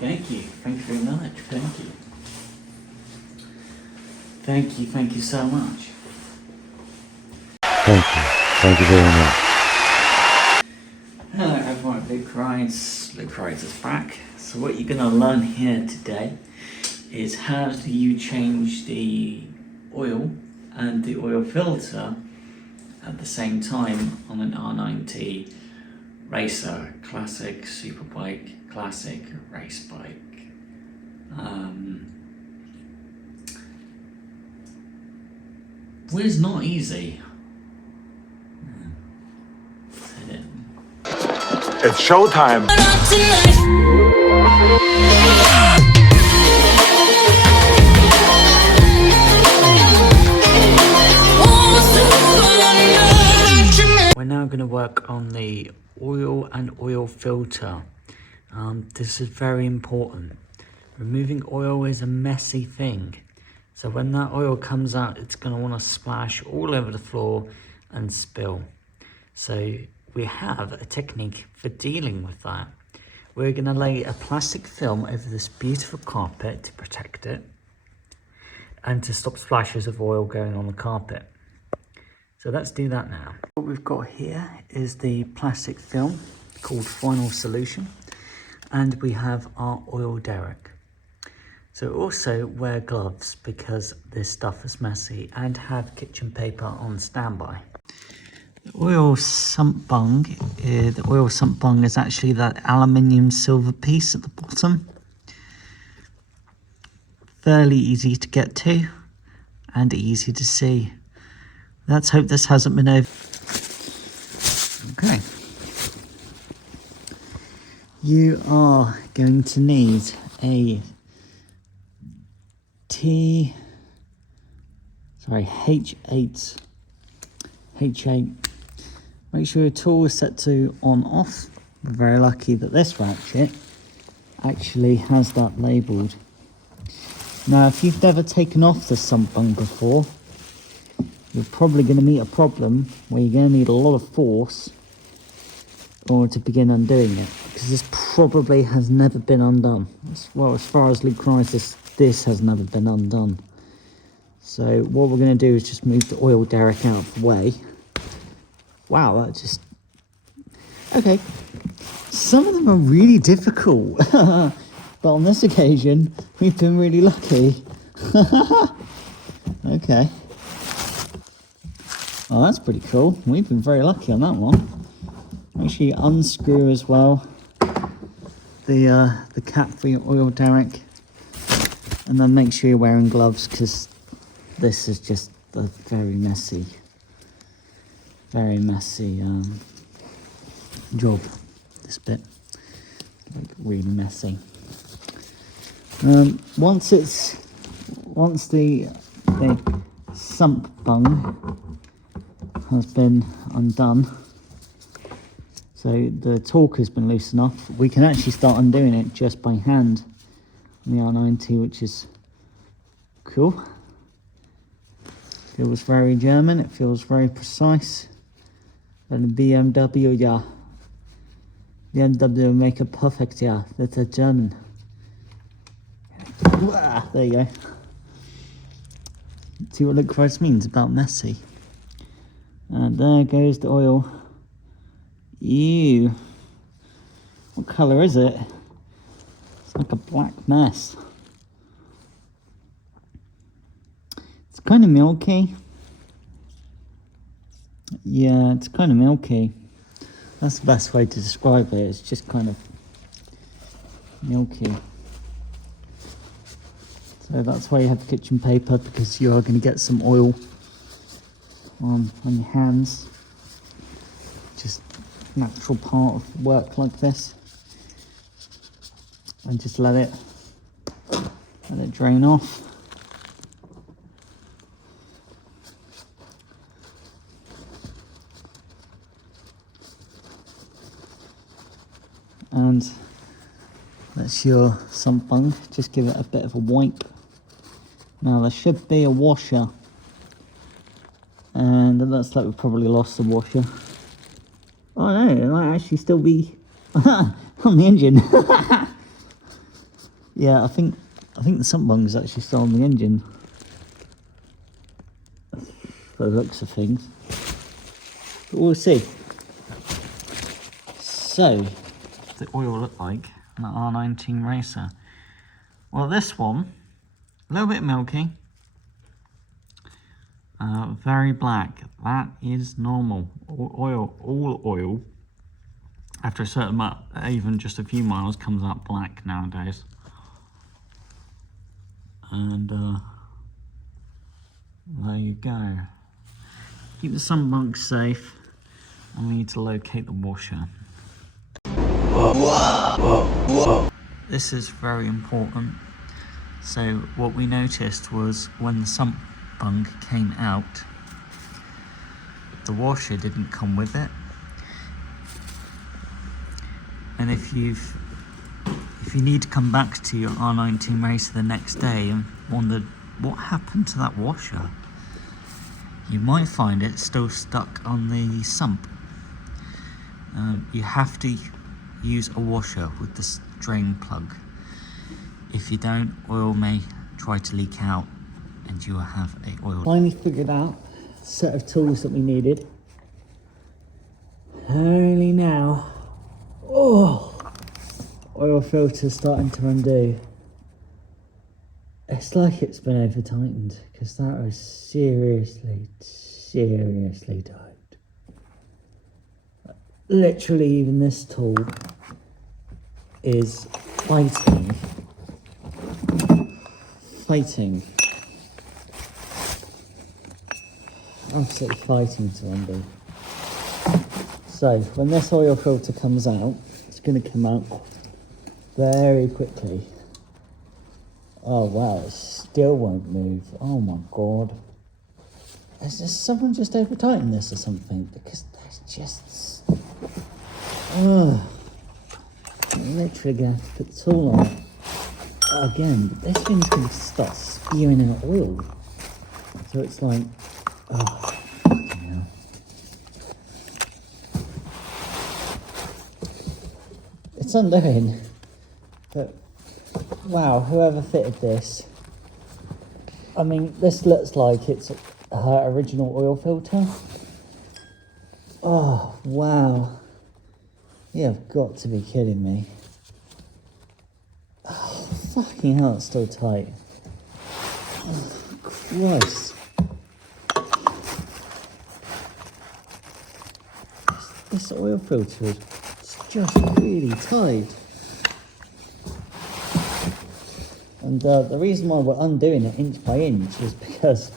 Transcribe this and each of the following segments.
Thank you very much, thank you. Thank you so much. Thank you very much. Hello everyone, Luke Rides is back. So what you're going to learn here today is how do you change the oil and the oil filter at the same time on an R9T Racer, classic superbike, classic race bike. Well, it's not easy. It's showtime. We're now going to work on the oil and oil filter. This is very important. Removing oil is a messy thing. So when that oil comes out, it's going to want to splash all over the floor and spill. So we have a technique for dealing with that. We're going to lay a plastic film over this beautiful carpet to protect it and to stop splashes of oil going on the carpet. So let's do that now. What we've got here is the plastic film called Final Solution, and we have our oil derrick. So also wear gloves because this stuff is messy, and have kitchen paper on standby. The oil sump bung is actually that aluminium silver piece at the bottom. Fairly easy to get to and easy to see. Let's hope this hasn't been over. Okay. You are going to need a H8. Make sure your tool is set to on off. We're very lucky that this ratchet actually has that labelled. Now if you've never taken off the sump bung before, you're probably going to meet a problem where you're going to need a lot of force in order to begin undoing it, because this probably has never been undone. Well, as far as Luke Rides, this has never been undone. So what we're going to do is just move the oil derrick out of the way. Wow, that just... Okay. Some of them are really difficult. But on this occasion, we've been really lucky. Okay. Oh, that's pretty cool. We've been very lucky on that one. Make sure you unscrew as well the cap for your oil derrick. And then make sure you're wearing gloves, because this is just a very messy job, this bit, like really messy. Once the sump bung has been undone, so the torque has been loose enough, we can actually start undoing it just by hand on the R9T, which is cool. Feels very German, it feels very precise. And BMW, yeah. BMW make it perfect, yeah. That's a German. There you go. See what Luke Rides means about messy. And there goes the oil. Ew. What colour is it? It's like a black mess. It's kind of milky. Yeah, it's kind of milky. That's the best way to describe it. It's just kind of milky. So that's why you have kitchen paper, because you are going to get some oil on your hands. Just natural part of work like this. And just let it drain off. And that's your sump bung. Just give it a bit of a wipe. Now there should be a washer, and it looks like we've probably lost the washer. Oh no, it might actually still be on the engine. Yeah, I think the sump bung is actually still on the engine. For the looks of things. But we'll see. So, the oil look like on the R19 Racer. Well, this one, a little bit milky. Very black. That is normal. All oil, after a certain amount, even just a few miles, comes out black nowadays. And there you go. Keep the sump bunk safe, and we need to locate the washer. This is very important. So what we noticed was when the sump bung came out, the washer didn't come with it. And if you need to come back to your R19 Racer the next day and wondered what happened to that washer, you might find it still stuck on the sump. You have to use a washer with the drain plug. If you don't, oil may try to leak out and you will have a oil. Finally figured out a set of tools that we needed. Only now, oil filter's starting to undo. It's like it's been over tightened, because that was seriously tight. Literally, even this tool is fighting absolutely fighting to undo. So when this oil filter comes out, it's going to come out very quickly. Oh wow, it still won't move. Oh my god. Has someone just over tightened this or something? Because there's just... I'm literally going to have to put the tool on it again. But this thing's going to start spewing out oil. So it's like... oh, fucking hell. It's undoing. But... wow, whoever fitted this, I mean, this looks like it's her original oil filter. Oh, wow. You have got to be kidding me. Oh, fucking hell, it's still tight. Oh, Christ. This oil filter is just really tight. And the reason why we're undoing it inch by inch is because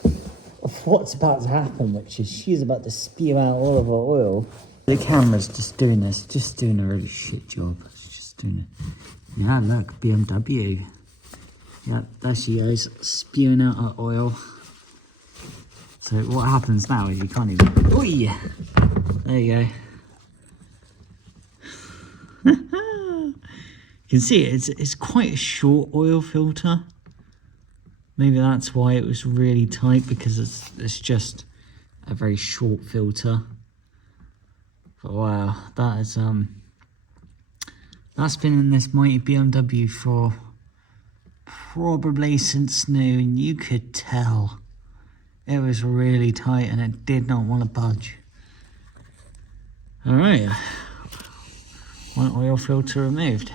of what's about to happen, which is she's about to spew out all of her oil. The camera's just doing this, just doing a really shit job. It's just doing it. Yeah, look, BMW. Yeah, there she goes, spewing out her oil. So what happens now is you can't even... oh yeah! There you go. You can see it's quite a short oil filter. Maybe that's why it was really tight, because it's just a very short filter. But wow, that is that's been in this mighty BMW for probably since new, and you could tell it was really tight and it did not want to budge. All right, one oil filter removed.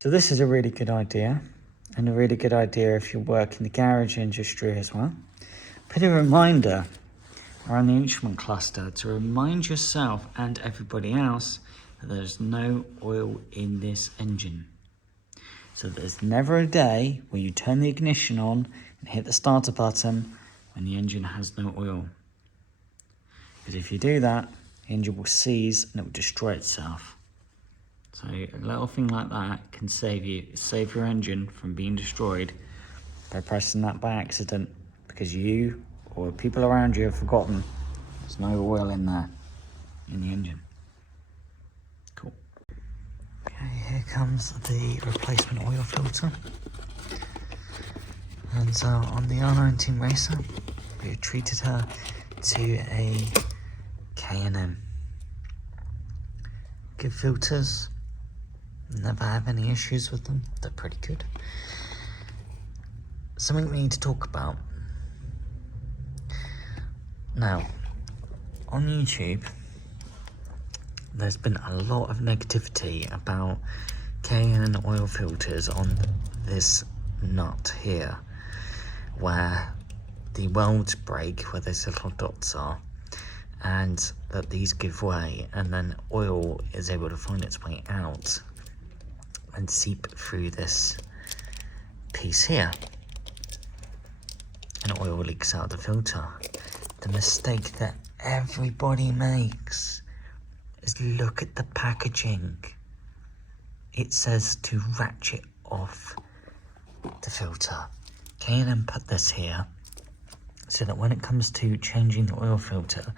So this is a really good idea, and a really good idea if you work in the garage industry as well. Put a reminder around the instrument cluster to remind yourself and everybody else that there's no oil in this engine. So there's never a day where you turn the ignition on and hit the starter button when the engine has no oil. Because if you do that, the engine will seize and it will destroy itself. So a little thing like that can save your engine from being destroyed by pressing that by accident, because you or people around you have forgotten there's no oil in there, in the engine. Cool. Okay, here comes the replacement oil filter. And so on the R19 Racer, we treated her to a K&M. Good filters. Never have any issues with them. They're pretty good. Something we need to talk about. Now, on YouTube, there's been a lot of negativity about K&N oil filters on this nut here, where the welds break where those little dots are, and that these give way, and then oil is able to find its way out and seep through this piece here, and oil leaks out of the filter. The mistake that everybody makes is look at the packaging. It says to ratchet off the filter. K&N put this here so that when it comes to changing the oil filter,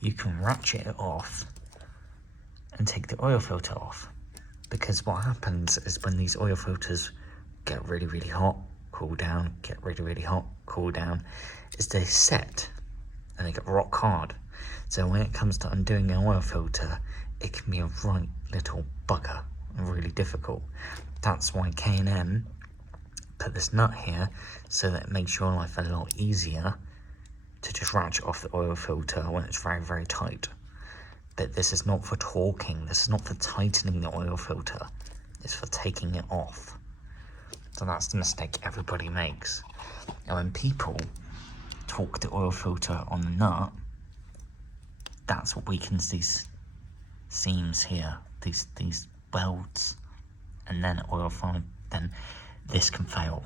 you can ratchet it off and take the oil filter off. Because what happens is when these oil filters get really, really hot, cool down, get really, really hot, cool down, is they set and they get rock hard. So when it comes to undoing an oil filter, it can be a right little bugger and really difficult. That's why K&N put this nut here, so that it makes your life a lot easier to just ratchet off the oil filter when it's very, very tight. But this is not for torquing, this is not for tightening the oil filter, it's for taking it off. So that's the mistake everybody makes. And when people torque the oil filter on the nut, that's what weakens these seams here, these welds, and then oil find, then this can fail.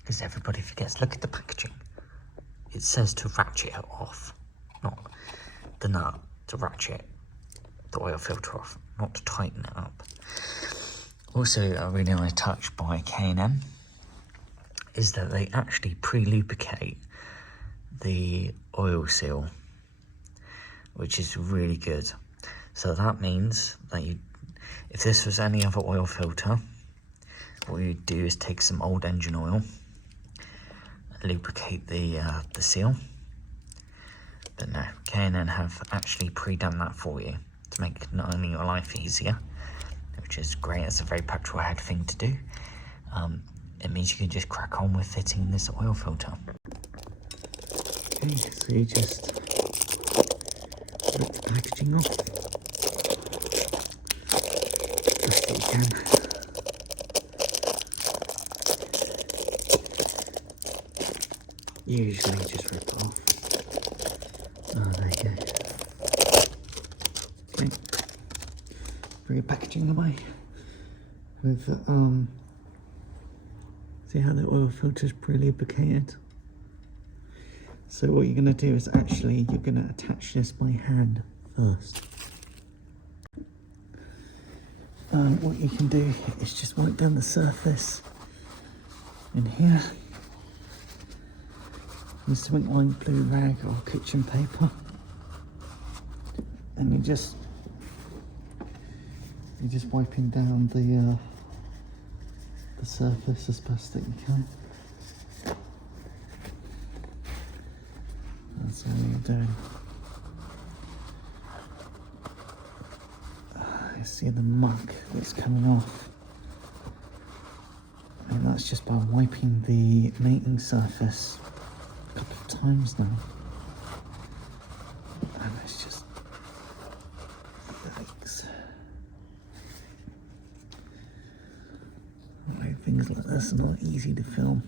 Because everybody forgets, look at the packaging. It says to ratchet it off, not the nut, to ratchet the oil filter off, not to tighten it up. Also, a really nice touch by K&N is that they actually pre-lubricate the oil seal, which is really good. So that means that if this was any other oil filter, what you'd do is take some old engine oil, lubricate the seal. But no, K&N have actually pre-done that for you to make not only your life easier, which is great, it's a very petrol head thing to do, it means you can just crack on with fitting this oil filter. Okay, so you just rip the packaging off, just what you can. Usually just rip it off. Oh, there you go. Okay. Bring your packaging away. With see how the oil filter is pre-lubricated? So what you're going to do is actually you're going to attach this by hand first. What you can do is just wipe down the surface in here. Use something like blue rag or kitchen paper, and you're just wiping down the surface as best that you can. That's all you're doing. You see the muck that's coming off, and that's just by wiping the mating surface a couple of times now, and it's just yikes. Right, things like this are not easy to film.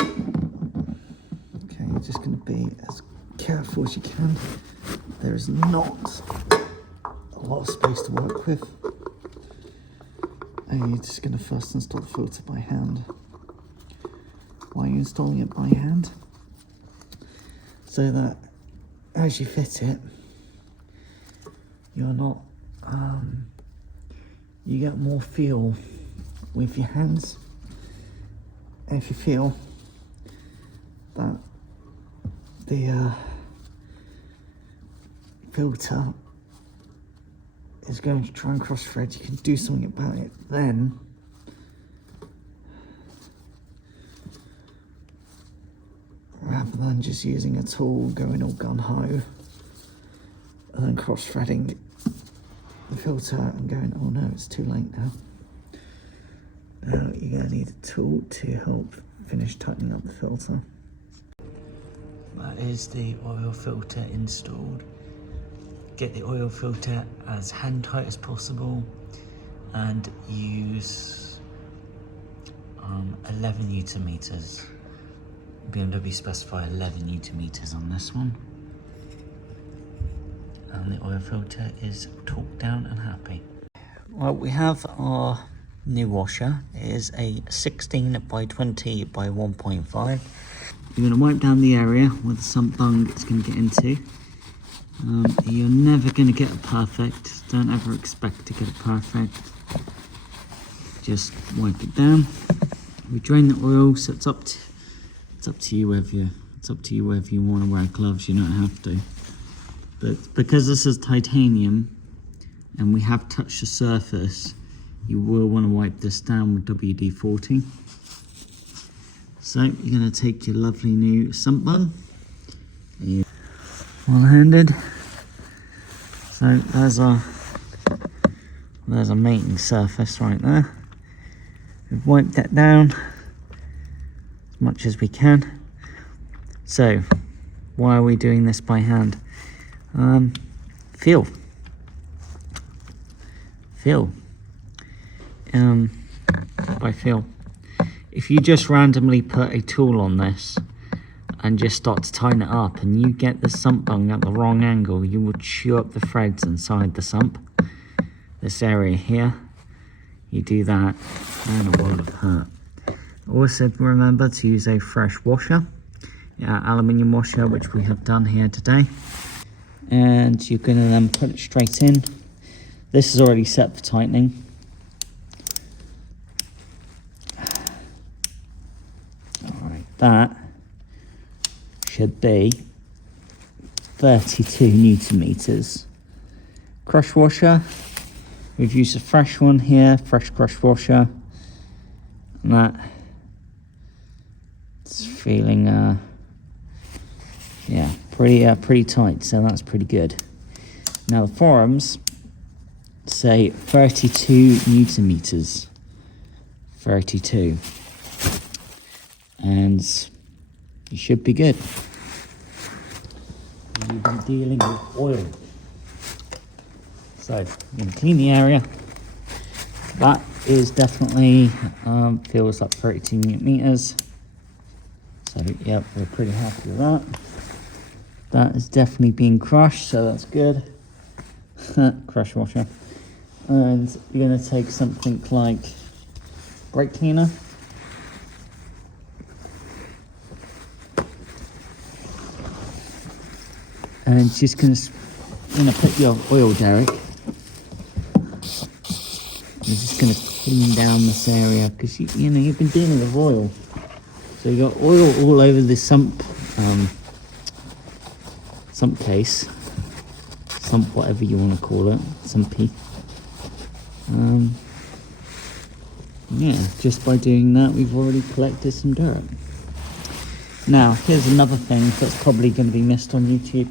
Okay, you're just going to be as careful as you can. There is not a lot of space to work with, and you're just going to first install the filter by hand. Why are you installing it by hand? So that as you fit it, you're not, you get more feel with your hands. And if you feel that the filter is going to try and cross thread, you can do something about it then. Rather than just using a tool, going all gun-ho, and then cross-threading the filter and going, oh no, it's too late now. Now you're going to need a tool to help finish tightening up the filter. That is the oil filter installed. Get the oil filter as hand tight as possible and use 11 Newton meters. BMW specify 11 Newton meters on this one. And the oil filter is torqued down and happy. Well, we have our new washer. It is a 16 by 20 by 1.5. You're going to wipe down the area where the sump bung is going to get into. You're never going to get it perfect. Don't ever expect to get it perfect. Just wipe it down. We drain the oil, so it's up to you whether you want to wear gloves. You don't have to. But because this is titanium and we have touched the surface, you will want to wipe this down with WD-40. So you're going to take your lovely new sump bung, one-handed. So there's a mating surface right there. We've wiped that down as much as we can. So why are we doing this by hand? Feel. By feel. If you just randomly put a tool on this and just start to tighten it up and you get the sump bung at the wrong angle, you will chew up the threads inside the sump. This area here, you do that and a world of hurt. Also remember to use a fresh washer, aluminium washer, which we have done here today. And you're going to then put it straight in. This is already set for tightening. Alright, that should be 32 Newton meters. Crush washer, we've used a fresh one here, fresh crush washer. And that it's feeling yeah, pretty tight, so that's pretty good. Now the forums say 32 Newton meters, 32, and you should be good. You've been dealing with oil, so you're gonna clean the area. That is definitely feels like 32 Newton meters. So yep, we're pretty happy with that. That is definitely being crushed, so that's good. Crush washer. And you're going to take something like brake cleaner. And just going to put your oil derrick. You're just going to clean down this area because you know you've been dealing with oil. So you got oil all over the sump case, sump whatever you want to call it, sumpy. Yeah, just by doing that we've already collected some dirt. Now here's another thing that's probably going to be missed on YouTube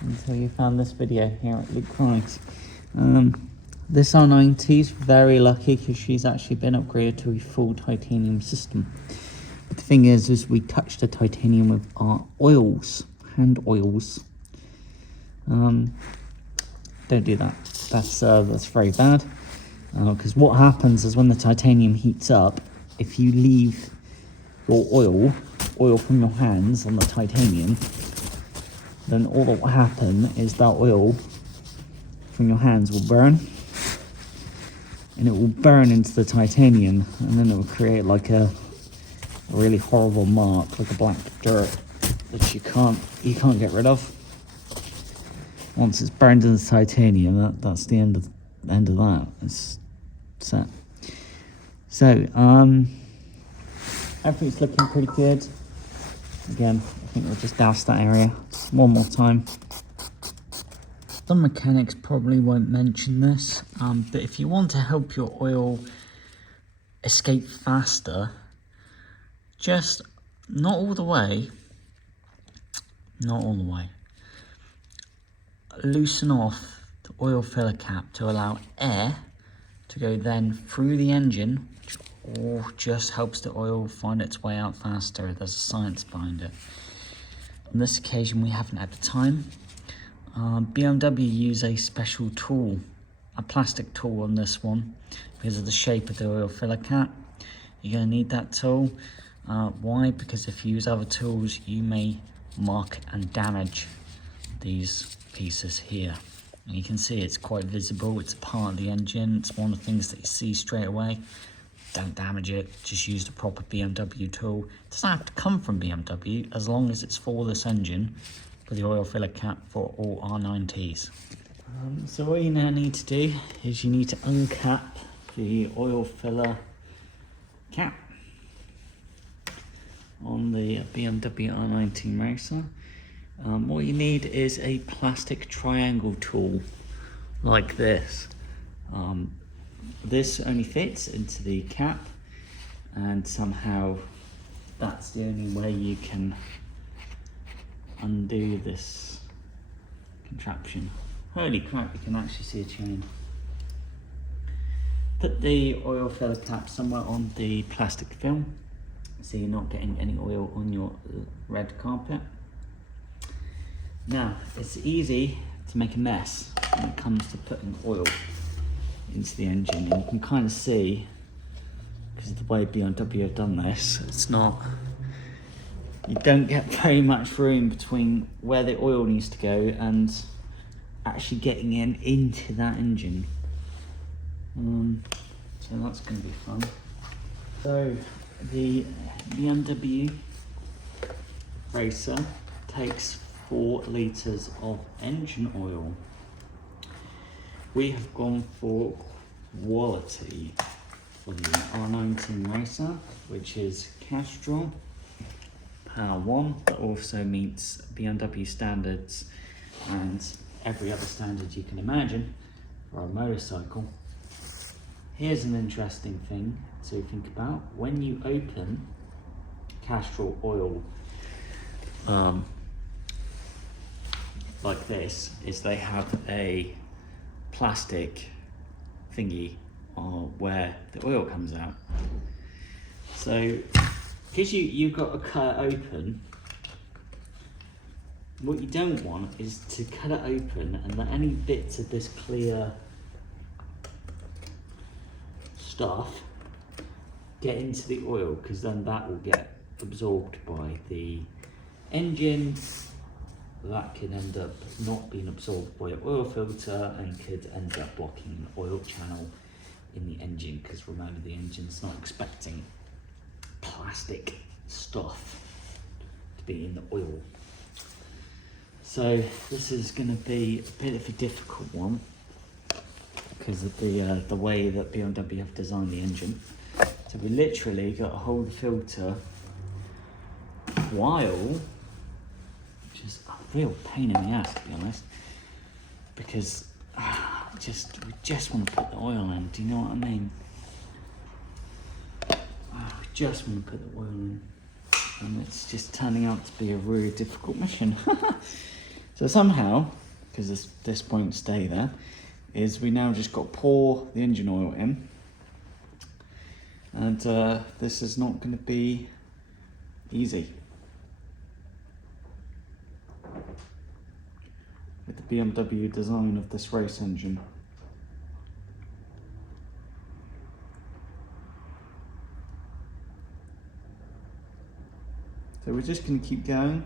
until you found this video here at Luke Price. This R9T is very lucky because she's actually been upgraded to a full titanium system. But the thing is we touched the titanium with our oils, hand oils. Don't do that. That's very bad. Because what happens is when the titanium heats up, if you leave your oil from your hands on the titanium, then all that will happen is that oil from your hands will burn, and it will burn into the titanium, and then it will create like a really horrible mark, like a black dirt that you can't get rid of. Once it's burned into the titanium, that's the end of that. It's set. So everything's looking pretty good. Again, I think we'll just douse that area one more time. Some mechanics probably won't mention this, but if you want to help your oil escape faster, just not all the way, loosen off the oil filler cap to allow air to go then through the engine, which just helps the oil find its way out faster. There's a science behind it. On this occasion, we haven't had the time. BMW use a special tool, a plastic tool on this one, because of the shape of the oil filler cap. You're going to need that tool. Why? Because if you use other tools, you may mark and damage these pieces here. And you can see it's quite visible. It's a part of the engine. It's one of the things that you see straight away. Don't damage it. Just use the proper BMW tool. It doesn't have to come from BMW as long as it's for this engine, for the oil filler cap for all R9Ts. So what you now need to do is you need to uncap the oil filler cap on the BMW R NineT Racer. What you need is a plastic triangle tool like this. This only fits into the cap, and somehow that's the only way you can undo this contraption. Holy crap, you can actually see a chain. Put the oil filler cap somewhere on the plastic film so you're not getting any oil on your red carpet. Now, it's easy to make a mess when it comes to putting oil into the engine, and you can kind of see, because of the way BMW have done this, you don't get very much room between where the oil needs to go and actually getting into that engine. So that's going to be fun. So the BMW Racer takes 4 litres of engine oil. We have gone for quality for the R NineT Racer, which is Castrol Power 1, that also meets BMW standards and every other standard you can imagine for a motorcycle. Here's an interesting thing to think about. When you open Castrol oil like this, is they have a plastic thingy where the oil comes out. So because you've got to cut it open, what you don't want is to cut it open and let any bits of this clear stuff get into the oil, because then that will get absorbed by the engine. That could end up not being absorbed by your oil filter and could end up blocking an oil channel in the engine, because remember, the engine's not expecting plastic stuff to be in the oil. So this is going to be a bit of a difficult one because of the way that BMW have designed the engine. So we literally got to hold the filter while, which is a real pain in the ass, to be honest, because we just want to put the oil in. Do you know what I mean? We just want to put the oil in, and it's just turning out to be a really difficult mission. So somehow, because this won't stay there, is we now just got to pour the engine oil in, and this is not going to be easy with the BMW design of this race engine. So we're just going to keep going.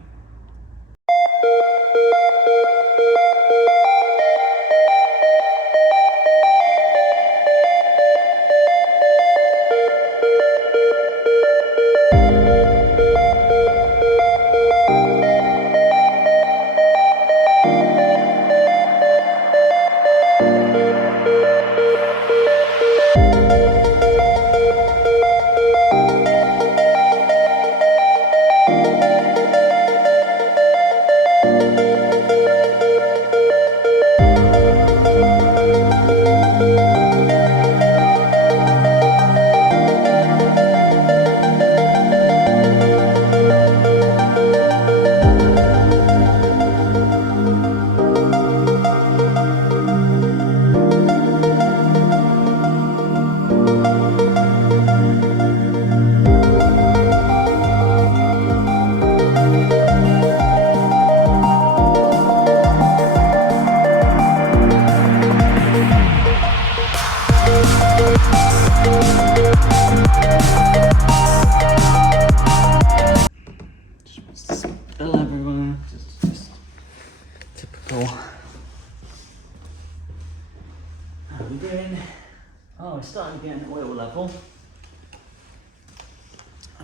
level.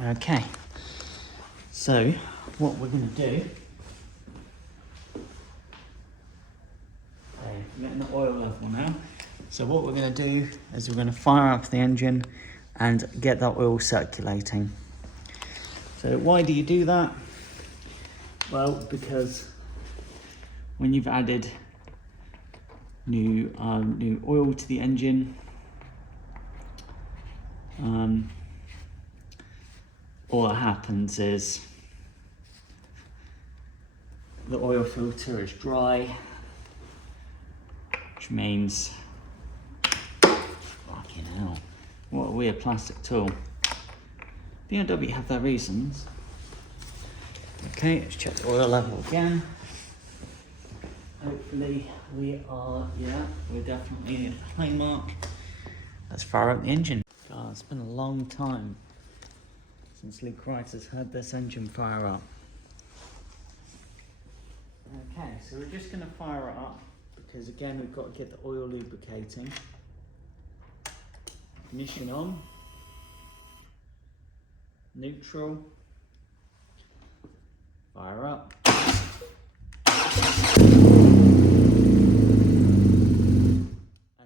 Okay, so what we're going to do, okay, we're getting the oil level now. So what we're going to do is we're going to fire up the engine and get that oil circulating. So why do you do that? Well, because when you've added new oil to the engine, all that happens is the oil filter is dry, which means, fucking hell, what a weird plastic tool. BMW have their reasons. Okay, let's check the oil level again. Hopefully we are, yeah, we're definitely at the high mark. Let's fire up the engine. God, it's been a long time since Luke Wright has had this engine fire up. Okay, so we're just going to fire it up because again we've got to get the oil lubricating. Ignition on. Neutral. Fire up.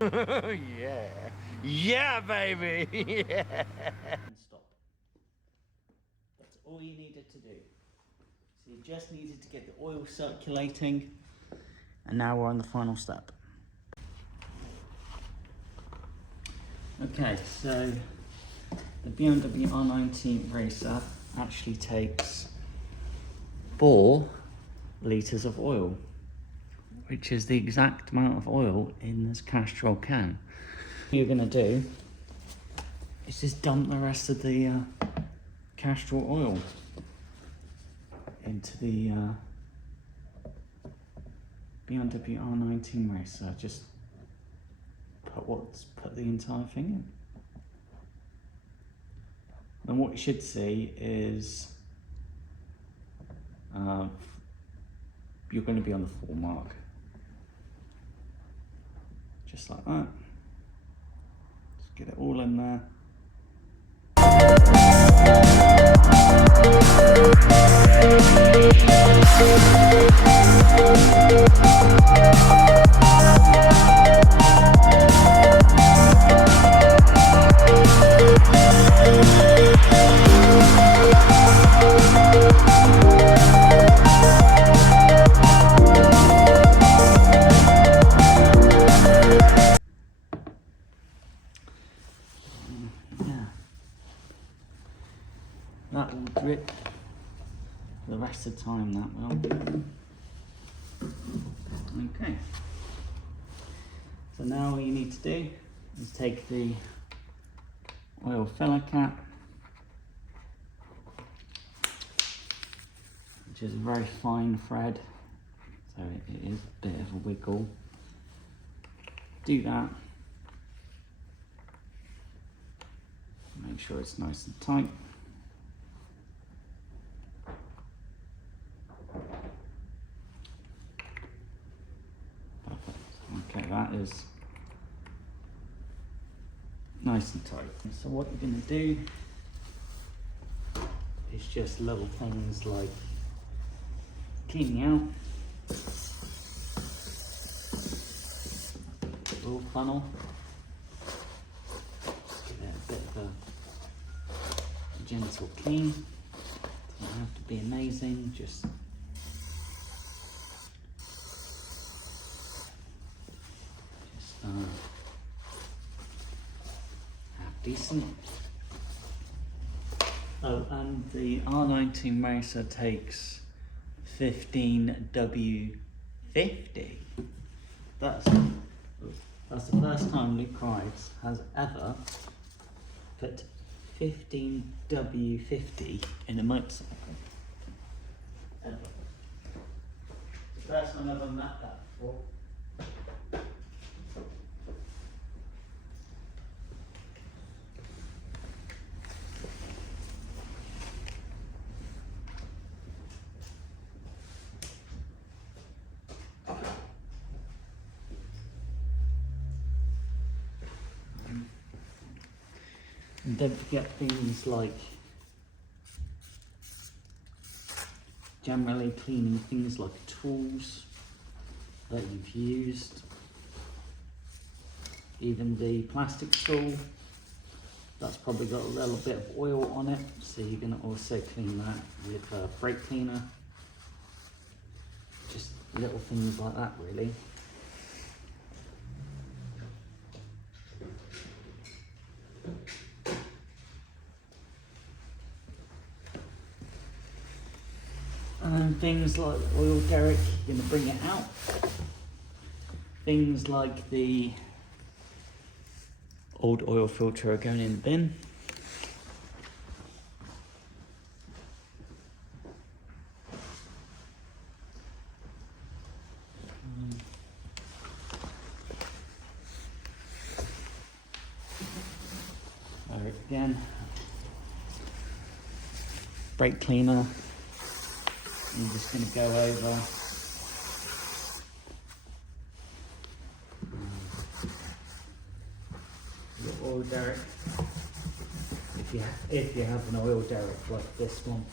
Yeah. Yeah, baby. Yeah. And stop. That's all you needed to do. So you just needed to get the oil circulating, and now we're on the final step. Okay, so the BMW R NineT Racer actually takes 4 litres of oil, which is the exact amount of oil in this Castrol can. What you're going to do is just dump the rest of the Castrol oil into the BMW R NineT Racer. Just put the entire thing in. Then what you should see is you're going to be on the 4 mark. Just like that. Just get it all in there. That will drip for the rest of the time, that will. Okay. So now all you need to do is take the oil filler cap, which is a very fine thread, so it is a bit of a wiggle. Do that. Make sure it's nice and tight. Okay, that is nice and tight. So what you're going to do is just little things like cleaning out the oil funnel, give it a bit of a gentle clean. Doesn't have to be amazing, just half decent. Oh, and the R NineT Racer takes 15W50. That's the first time Luke Rides has ever put 15W50 in a motorcycle. Ever. The first time I've ever met that before. And don't forget things like generally cleaning things like tools that you've used. Even the plastic tool, that's probably got a little bit of oil on it, so you're going to also clean that with a brake cleaner. Just little things like that, really. And then things like the oil derrick, you're going to bring it out. Things like the old oil filter are going in the bin. Again, brake cleaner. I'm just going to go over the oil derrick. If you have an oil derrick like this one,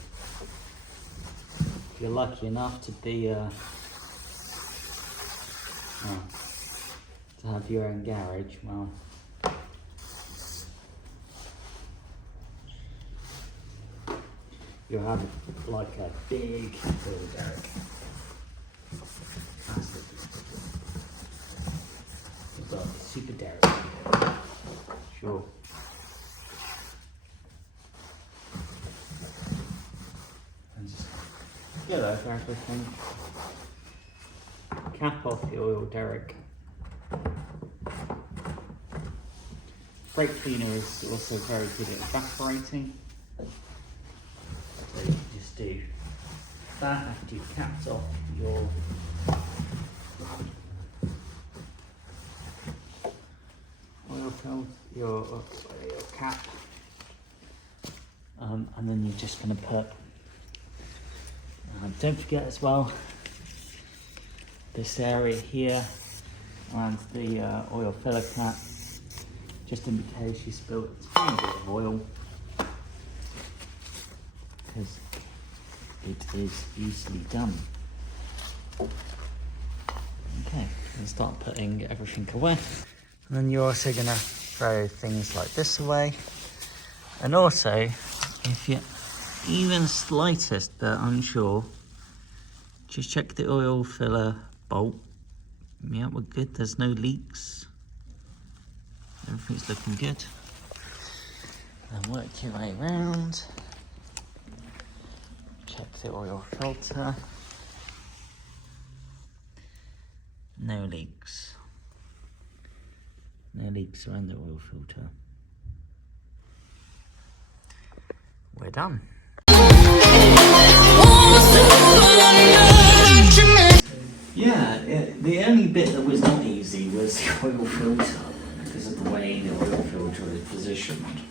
if you're lucky enough to be to have your own garage, well, you'll have like a big oil derrick. Massive. You've got a super derrick. Sure. And just get over everything. Cap off the oil derrick. Brake cleaner is also very good at evaporating. So you just do that after you've capped off your oil filter, your cap, and then you're just going to put. Don't forget as well this area here around the oil filler cap, just in case you spill a tiny bit of oil, because it is easily done. Okay, and start putting everything away. And then you're also going to throw things like this away. And also, if you're even slightest bit unsure, just check the oil filler bolt. Yeah, we're good, there's no leaks. Everything's looking good. And work your way around. Check the oil filter. No leaks. No leaks around the oil filter. We're done. Yeah, the only bit that was not easy was the oil filter, because of the way the oil filter is positioned.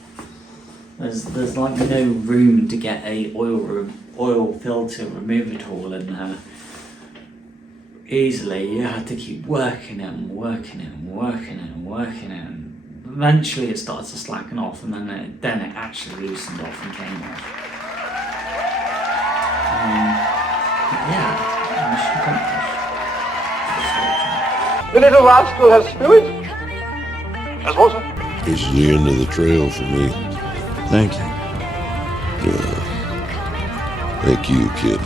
There's like no room to get a oil filter remover tool in there easily. You had to keep working it and working it and working it and working it, and eventually it started to slacken off, and then it actually loosened off and came off. Yeah, mission accomplished. The little rascal has spirit as water. This is the end of the trail for me. Thank you. Thank you, kid.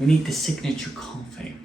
We need the signature coffee.